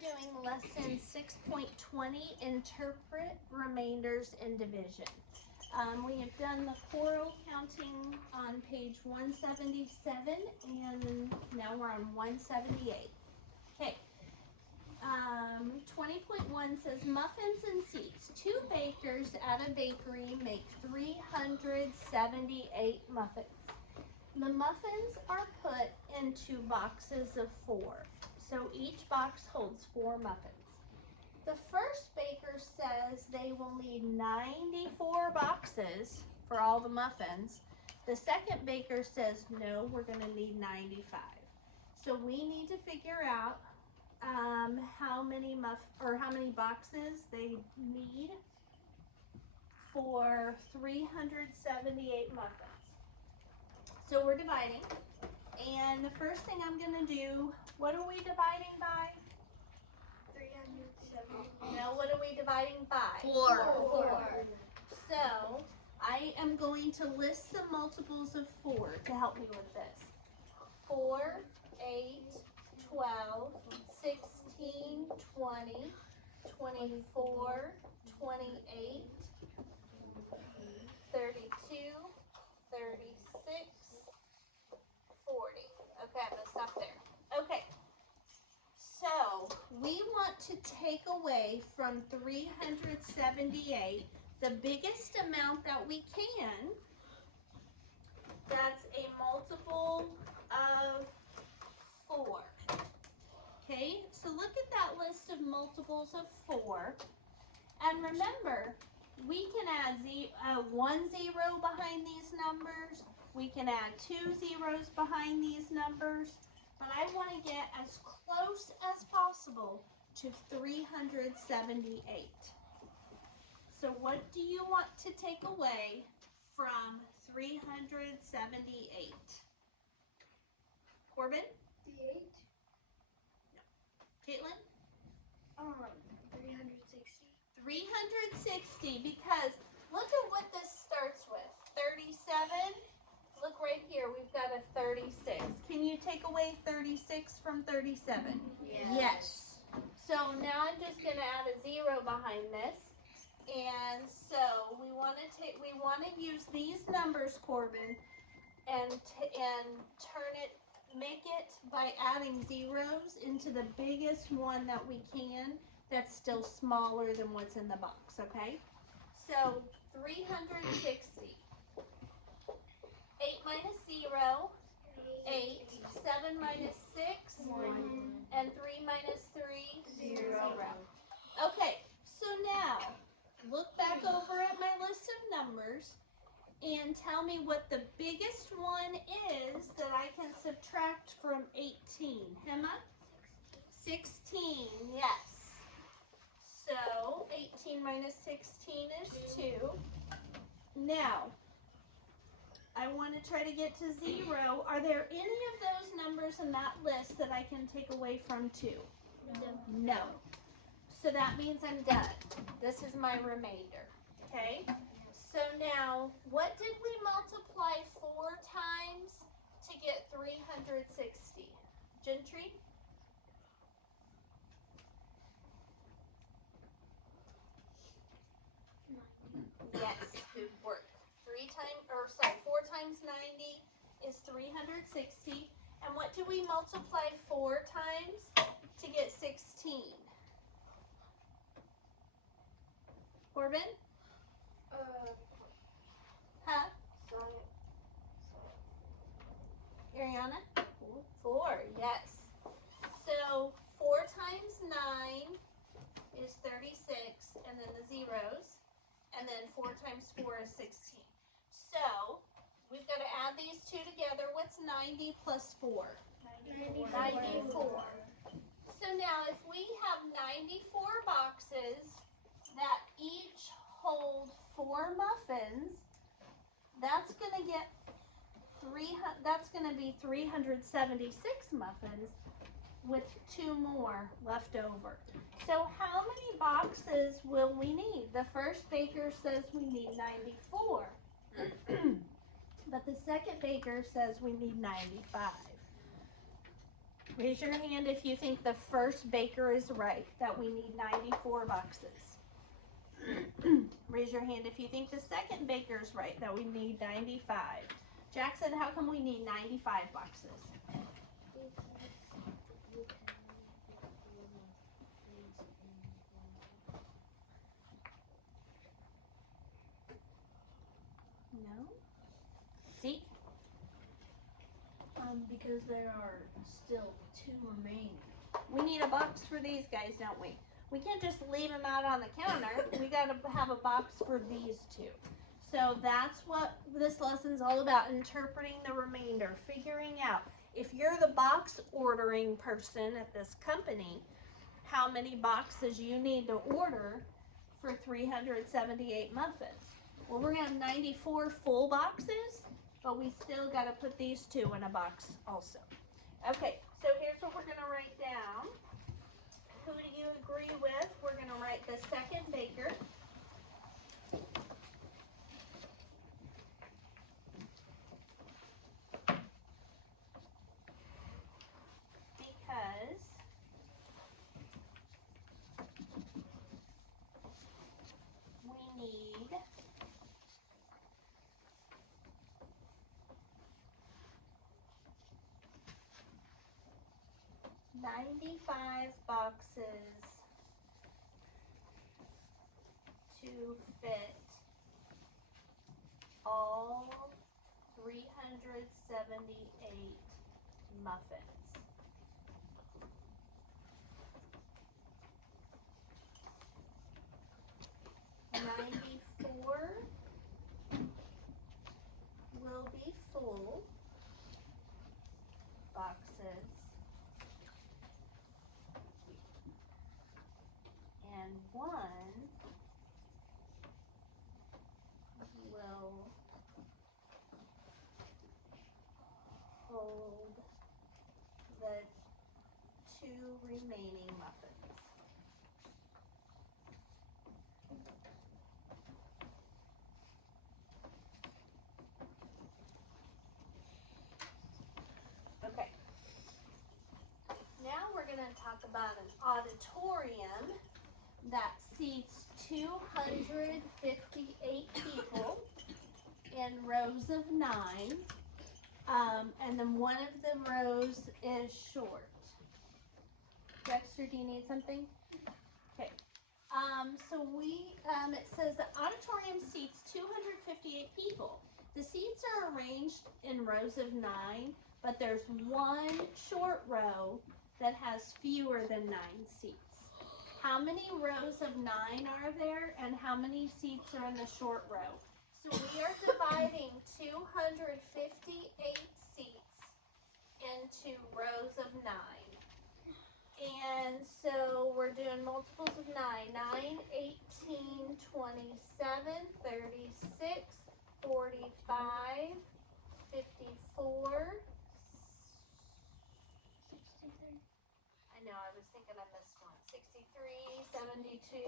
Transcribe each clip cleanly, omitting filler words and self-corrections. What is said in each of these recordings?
doing lesson 6.20, interpret remainders in division. We have done the choral counting on page 177 and now we're on 178. Okay. 20.1 says muffins and seeds. 2 bakers at a bakery make 378 muffins. The muffins are put into boxes of 4. So each box holds 4 muffins. The first baker says they will need 94 boxes for all the muffins. The second baker says, no, we're going to need 95. So we need to figure out how many boxes they need for 378 muffins. So we're dividing. And the first thing I'm going to do, what are we dividing by? 370. No, what are we dividing by? 4. So I am going to list the multiples of 4 to help me with this. 4, 8, 12, 16, 20, 24, 28, 32, 36, 40. Okay, I'm going to stop there. Okay, so we want to take away from 378 the biggest amount that we can. That's a multiple of 4. Okay, so look at that list of multiples of 4. And remember, we can add 1 0 behind these numbers. We can add 2 zeros behind these numbers. But I want to get as close as possible to 378. So what do you want to take away from 378? Corbin? The 8. Caitlin? 360. 360, because look at what this starts with. 37. Look right here, we've got a 36. Can you take away 36 from 37? Yes. So now I'm just going to add a 0 behind this. And so we want to use these numbers, Corbin, and make it by adding zeros into the biggest one that we can that's still smaller than what's in the box, okay? So 360. 8 minus 0, 8, 7 minus 6, 1, and 3 minus 3, 0. Okay, so now look back over at my list of numbers and tell me what the biggest one is that I can subtract from 18. Emma? 16, yes. So 18 minus 16 is 2. Now, I want to try to get to 0. Are there any of those numbers in that list that I can take away from 2? No. So that means I'm done. This is my remainder. Okay? So now, what did we multiply 4 times to get 360? Gentry? Yes, good work. 4 times 90 is 360. And what do we multiply 4 times to get 16? Corbin? Huh? Ariana? 4, yes. So 4 times 9 is 36, and then the zeros. And then 4 times 4 is 16. So, we've got to add these two together. What's 90 plus 4? 94. So now, if we have 94 boxes that each hold 4 muffins, that's going to get that's going to be 376 muffins with 2 more left over. So how many boxes will we need? The first baker says we need 94. But the second baker says we need 95. Raise your hand if you think the first baker is right, that we need 94 boxes. Raise your hand if you think the second baker is right, that we need 95. Jackson, how come we need 95 boxes? No? See? Because there are still 2 remaining. We need a box for these guys, don't we? We can't just leave them out on the counter. We gotta have a box for these two. So that's what this lesson's all about, interpreting the remainder, figuring out if you're the box ordering person at this company, how many boxes you need to order for 378 muffins. Well, we're gonna have 94 full boxes, but we still gotta put these two in a box also. Okay, so here's what we're gonna write down. Who do you agree with? We're gonna write the second baker. Because we need 95 boxes to fit all 378 muffins. $94 will be full boxes, and 1 will hold the 2 remaining muffins. Okay. Now we're going to talk about an auditorium that seats 258 people in rows of 9. And then one of the rows is short. Dexter, do you need something? Okay. So it says the auditorium seats 258 people. The seats are arranged in rows of 9, but there's one short row that has fewer than 9 seats. How many rows of 9 are there, and how many seats are in the short row? So we are dividing 258 seats into rows of 9. And so we're doing multiples of 9. 9, 18, 27, 36, 45, 54. I know, I was thinking I missed one. 63, 72,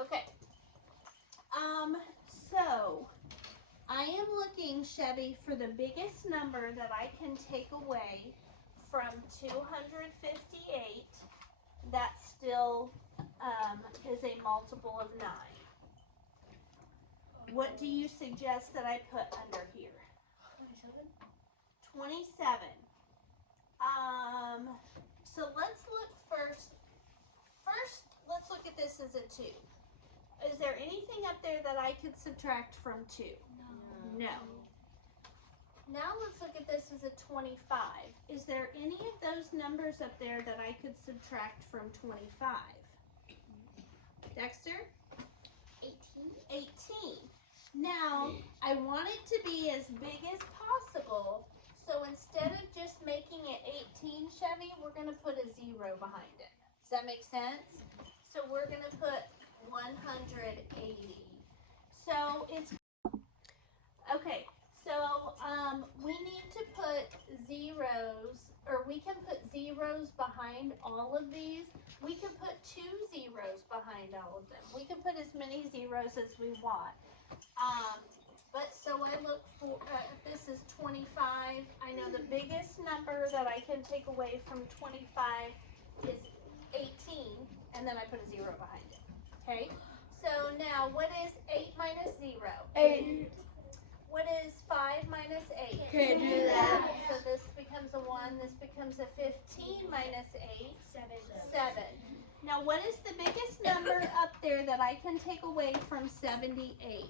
Okay. So I am looking, Chevy, for the biggest number that I can take away from 258 that still is a multiple of 9. What do you suggest that I put under here? 27. So let's look first. Let's look at this as a 2. Is there anything up there that I could subtract from 2? No. Now let's look at this as a 25. Is there any of those numbers up there that I could subtract from 25? Dexter? 18. Now, I want it to be as big as possible, so instead of just making it 18, Chevy, we're going to put a 0 behind it. Does that make sense? So we're going to put 180. So it's okay. So we need to put zeros, or we can put zeros behind all of these. We can put 2 zeros behind all of them. We can put as many zeros as we want. But so I look for, this is 25. I know the biggest number that I can take away from 25 is 18, and then I put a 0 behind it. Okay? So now, what is 8 minus 0? 8. What is 5 minus 8? Can't do that. So this becomes a 1, this becomes a 15 minus 8. 7. Now, what is the biggest number up there that I can take away from 78?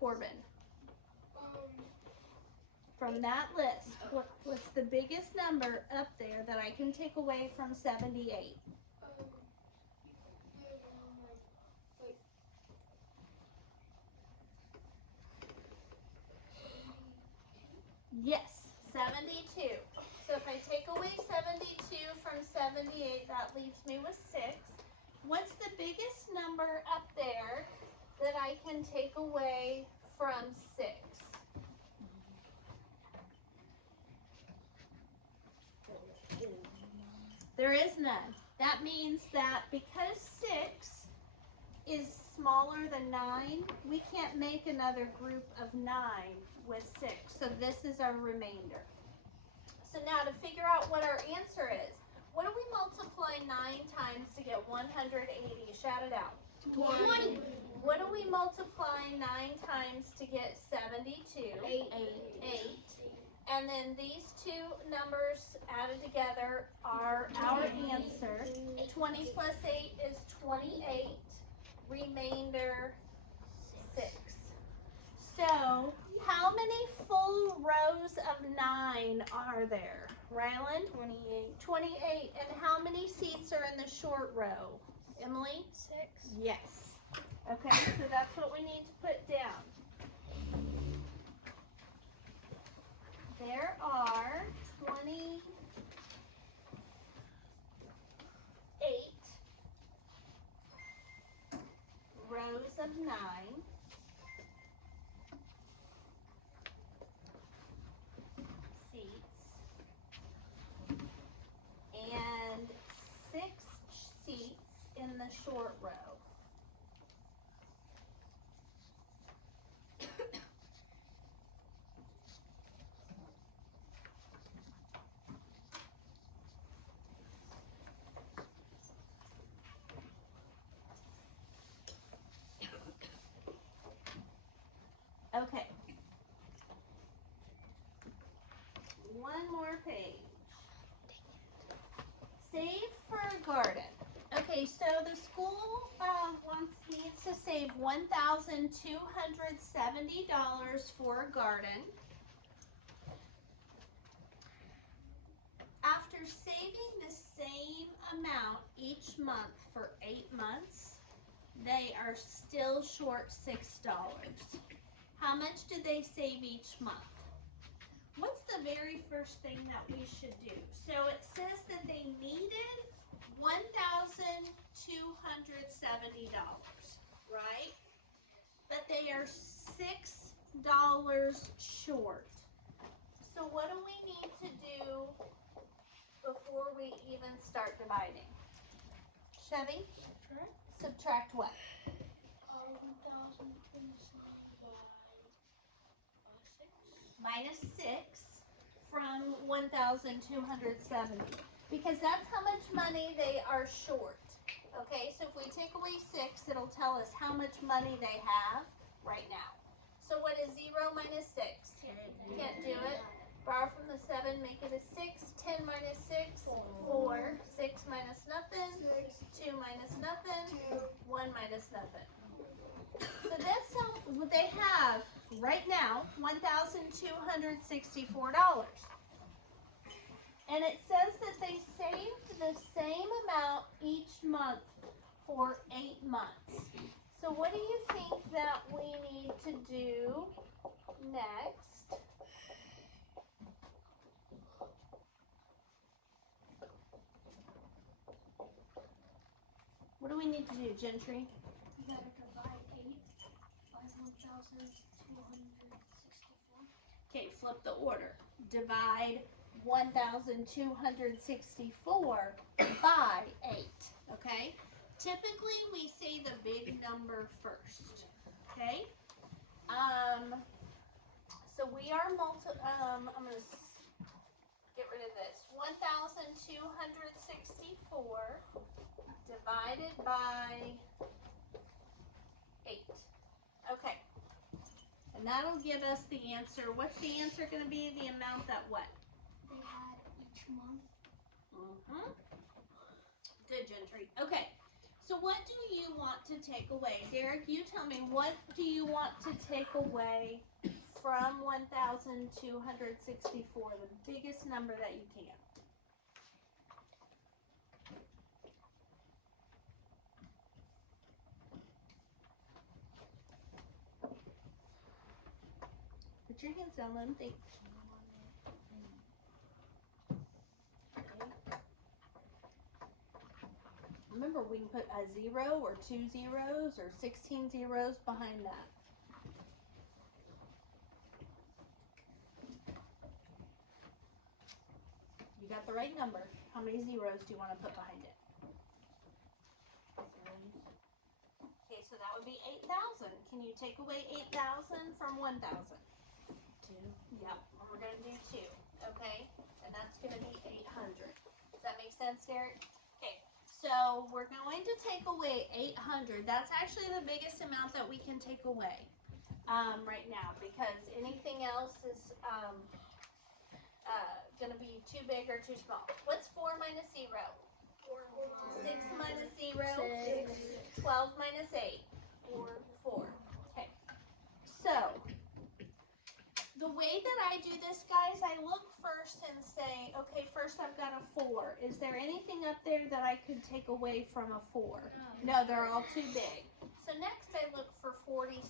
Corbin. From that list, what's the biggest number up there that I can take away from 78? Yes, 72. So if I take away 72 from 78, that leaves me with 6. What's the biggest number up there that I can take away from 6? There is none. That means that because 6 is smaller than 9, we can't make another group of 9 with 6. So this is our remainder. So now to figure out what our answer is, what do we multiply 9 times to get 180? Shout it out. 20. What do we multiply 9 times to get 72? 8. 8. And then these two numbers added together are our answer. 20 plus 8 is 28. Remainder 6. So, how many full rows of 9 are there? Rylan? 28. 28. And how many seats are in the short row? Emily? 6. Yes. Okay, so that's what we need to put down. There are 28 rows of 9. Seats. And 6 seats in the short row. Okay. One more page. Save for a garden. Okay, so the school needs to save $1,270 for a garden. After saving the same amount each month for 8 months, they are still short $6. How much do they save each month? What's the very first thing that we should do? So it says that they needed $1,270, right? But they are $6 short. So what do we need to do before we even start dividing? Chevy? Subtract what? 1,000 Minus 6 from 1,270 because that's how much money they are short. Okay, so if we take away 6, it'll tell us how much money they have right now. So what is 0 minus 6? Can't do it. Borrow from the 7, make it a 6. 10 minus 6, 4. 6 minus nothing, 2 minus nothing, 1 minus nothing. So that's what they have right now, $1,264. And it says that they saved the same amount each month for 8 months. So what do you think that we need to do next? What do we need to do, Gentry? You gotta divide 8 by 1,264. Okay, flip the order. Divide 1,264 by 8, okay? Typically, we say the big number first, okay? So we are I'm gonna get rid of this. 1,264 divided by 8. Okay. And that'll give us the answer. What's the answer going to be? The amount that what? They had each month. Mm-hmm. Good, Gentry. Okay. So what do you want to take away? Derek, you tell me, what do you want to take away from 1,264, the biggest number that you can? Put your hands down, let them think. Remember, we can put a 0 or 2 zeros or 16 zeros behind that. You got the right number. How many zeros do you want to put behind it? Okay, so that would be 8,000. Can you take away 8,000 from 1,000? 2. Yep, and we're going to do 2, okay? And that's going to be 800. Does that make sense, Derek? Okay, so we're going to take away 800. That's actually the biggest amount that we can take away right now, because anything else is going to be too big or too small. What's 4 minus 0? 6 minus 0? 12 minus 8? 4. Okay. So, the way that I do this, guys, I look first and say, okay, first I've got a 4. Is there anything up there that I could take away from a 4? No, they're all too big. So next I look for 46.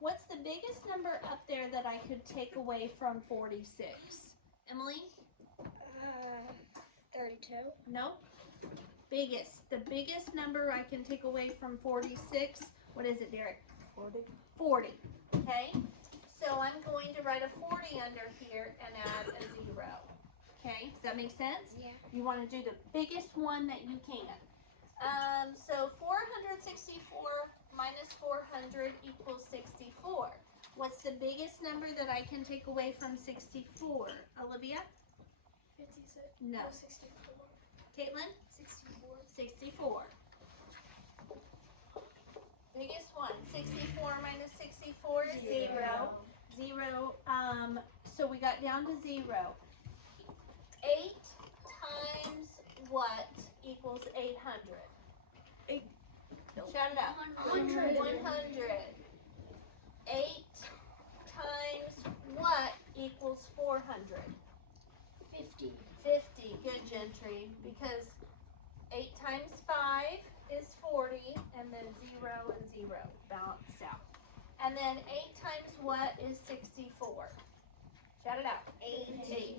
What's the biggest number up there that I could take away from 46? Emily? 32. Nope. Biggest. The biggest number I can take away from 46. What is it, Derek? 40. 40. Okay? So I'm going to write a 40 under here and add a 0. Okay? Does that make sense? Yeah. You want to do the biggest one that you can. So 464 minus 400 equals 64. What's the biggest number that I can take away from 64? Olivia? 56. No. 64. Caitlin? 64. 64. Biggest one. 64 minus 64 is 0. 0. So we got down to 0. 8 times what equals 800? 8. Shout it out. 100. 100. 8 times what equals 400? 50. 50. Good, Gentry. Because 8 times 5 is 40, and then 0 and 0 balanced out. And then 8 times what is 64? Shout it out. 8.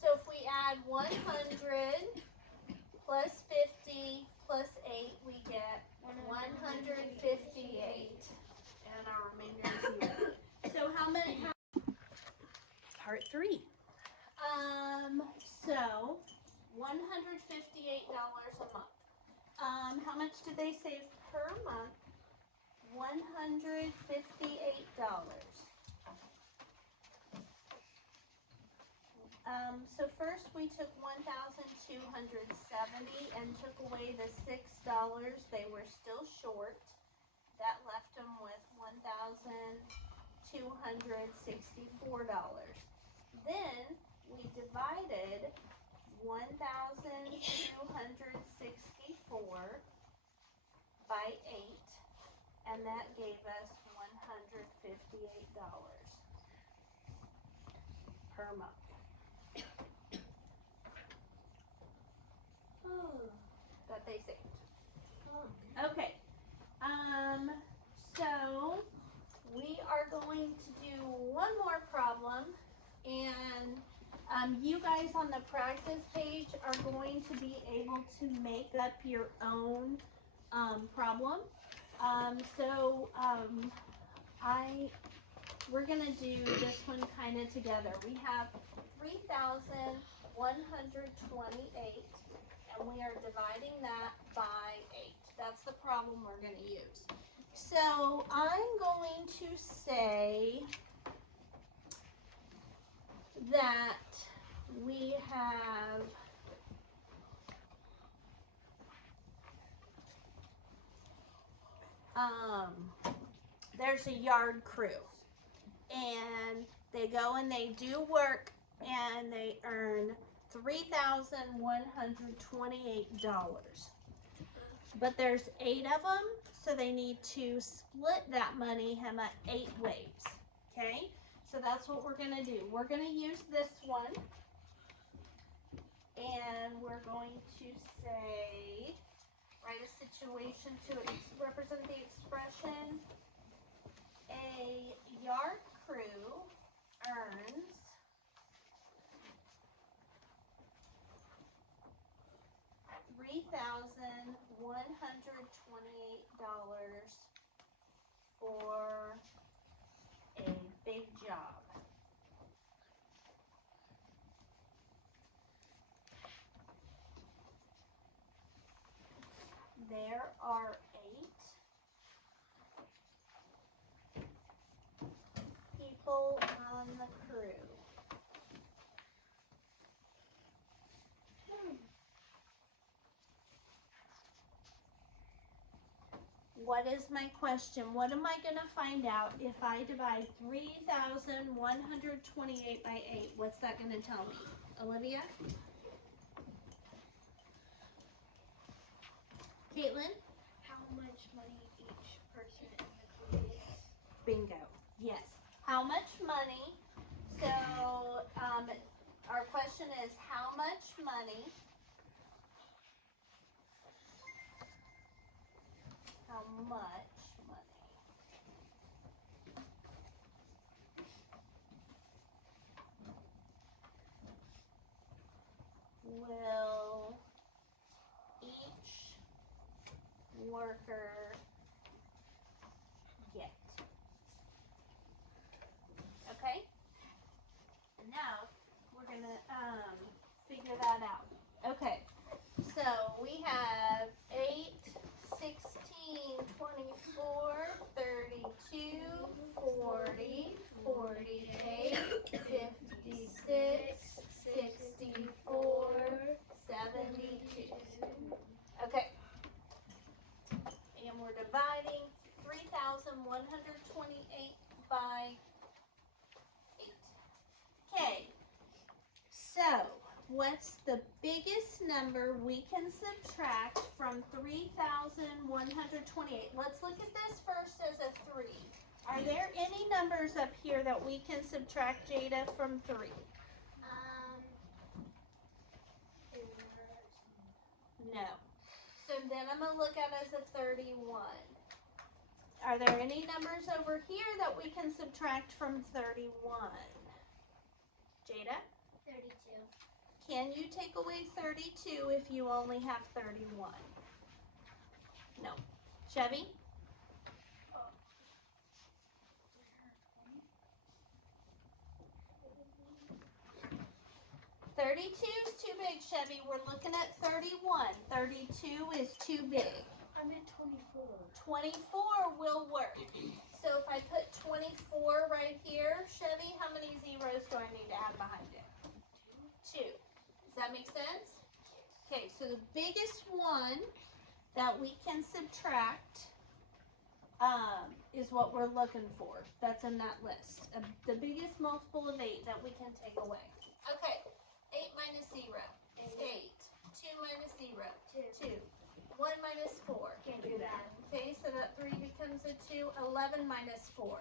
So if we add 100 plus 50 plus 8, we get 158. And our remainder is 0. So how many? Part 3. So $158 a month. How much did they save per month? $158. So first we took 1,270 and took away the $6 they were still short. That left them with $1,264. Then we divided 1,264 by 8, and that gave us $158 per month. That they saved. Okay. So we are going to do one more problem, and you guys on the practice page are going to be able to make up your own problem. We're gonna do this one kind of together. We have 3,128, and we are dividing that by 8. That's the problem we're gonna use. So I'm going to say that we have there's a yard crew, and they go and they do work, and they earn $3,128. But there's 8 of them, so they need to split that money 8 ways. Okay, so that's what we're gonna do. We're gonna use this one, and we're going to say, write a situation to represent the expression. A yard crew earns $3,128 for a big job. There are 8 people on the crew. What is my question? What am I going to find out if I divide 3,128 by 8? What's that going to tell me? Olivia? Caitlin? How much money each person in the crew gets? Bingo. Yes. How much money? So our question is how much money? How much money will each worker get? Okay? And now we're gonna figure that out. Okay, so we have 8, 16, 24, 32, 40, 48, 56, 64, 72. Okay. And we're dividing 3,128 by 8. Okay. So, what's the biggest number we can subtract from 3,128? Let's look at this first as a 3. Are there any numbers up here that we can subtract, Jada, from 3? No. So then I'm going to look at it as a 31. Are there any numbers over here that we can subtract from 31? Jada? 32. Can you take away 32 if you only have 31? No. Chevy? 32 is too big, Chevy. We're looking at 31. 32 is too big. I'm at 24. 24 will work. So if I put 24 right here, Chevy, how many zeros do I need to add behind it? 2. Does that make sense? Okay, so the biggest one that we can subtract is what we're looking for. That's in that list. The biggest multiple of 8 that we can take away. Okay, 8 minus 0 is 8. 2 minus 0, 2. 1 minus 4. Can't do that. Okay, so that 3 becomes a 2. 11 minus 4.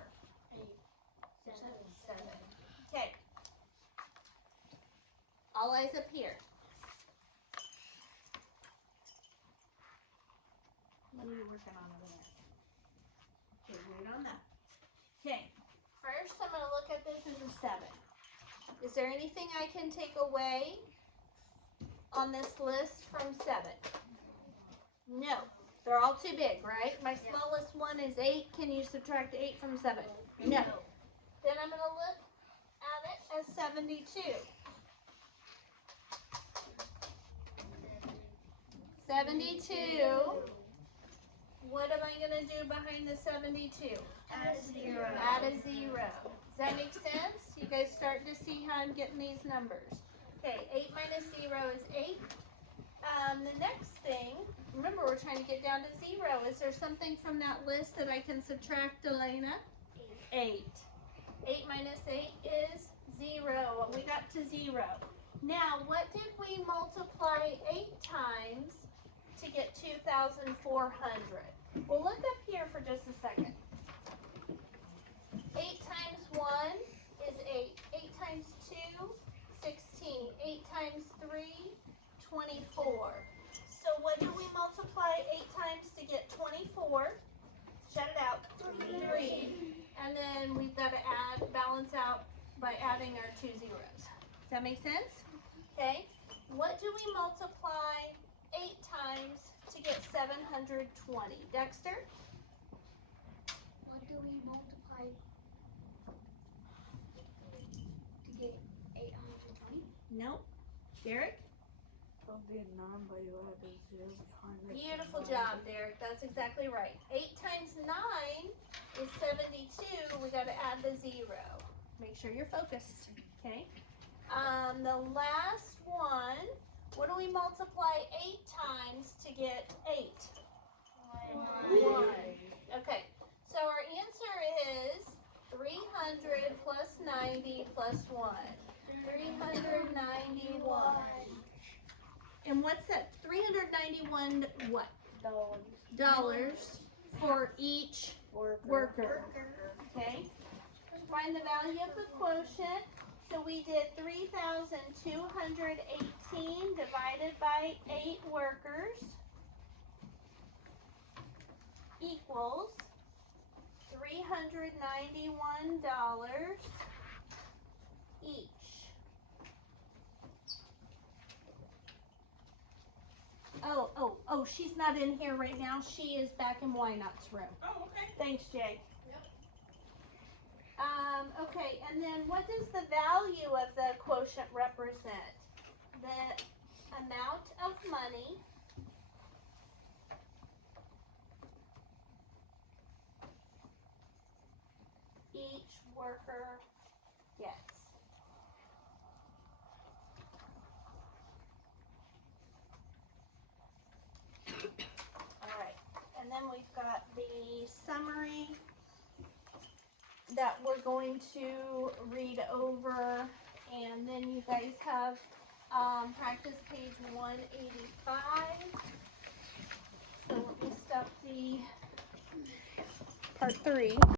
8. 7. Okay. All eyes up here. What are you working on over there? Okay, wait on that. Okay, first I'm going to look at this as a 7. Is there anything I can take away on this list from 7? No. They're all too big, right? My smallest one is 8. Can you subtract 8 from 7? No. Then I'm going to look at it as 72. 72 What am I gonna do behind the 72? Add a 0. Add a 0. Does that make sense? You guys starting to see how I'm getting these numbers? Okay, 8 minus 0 is 8. The next thing, remember we're trying to get down to 0. Is there something from that list that I can subtract, Elena? 8. 8 minus 8 is 0. We got to 0. Now, what did we multiply 8 times to get 2,400? Well, look up here for just a second. 8 times 1 is 8. 8 times 2, 16. 8 times 3, 24. So what do we multiply 8 times to get 24? Shout it out. 3. And then we've got to balance out by adding our 2 zeros. Does that make sense? Okay. What do we multiply 8 times to get 720? Dexter? What do we multiply to get 820? Nope. Derek? It'll be a 9, but you add a 0 behind it. Beautiful job, Derek. That's exactly right. 8 times 9 is 72. We got to add the 0. Make sure you're focused. Okay. The last one. What do we multiply 8 times to get 8? 1. Okay. So our answer is 300 plus 90 plus 1. 391. And what's that? 391 what? Dollars for each worker. Okay. Find the value of the quotient. So we did 3,218 divided by 8 workers equals $391 each. Oh, she's not in here right now. She is back in Wynot's room. Oh, okay. Thanks, Jay. Okay, and then what does the value of the quotient represent? The amount of money each worker gets. All right, and then we've got the summary that we're going to read over, and then you guys have practice page 185. So let me stop the part 3.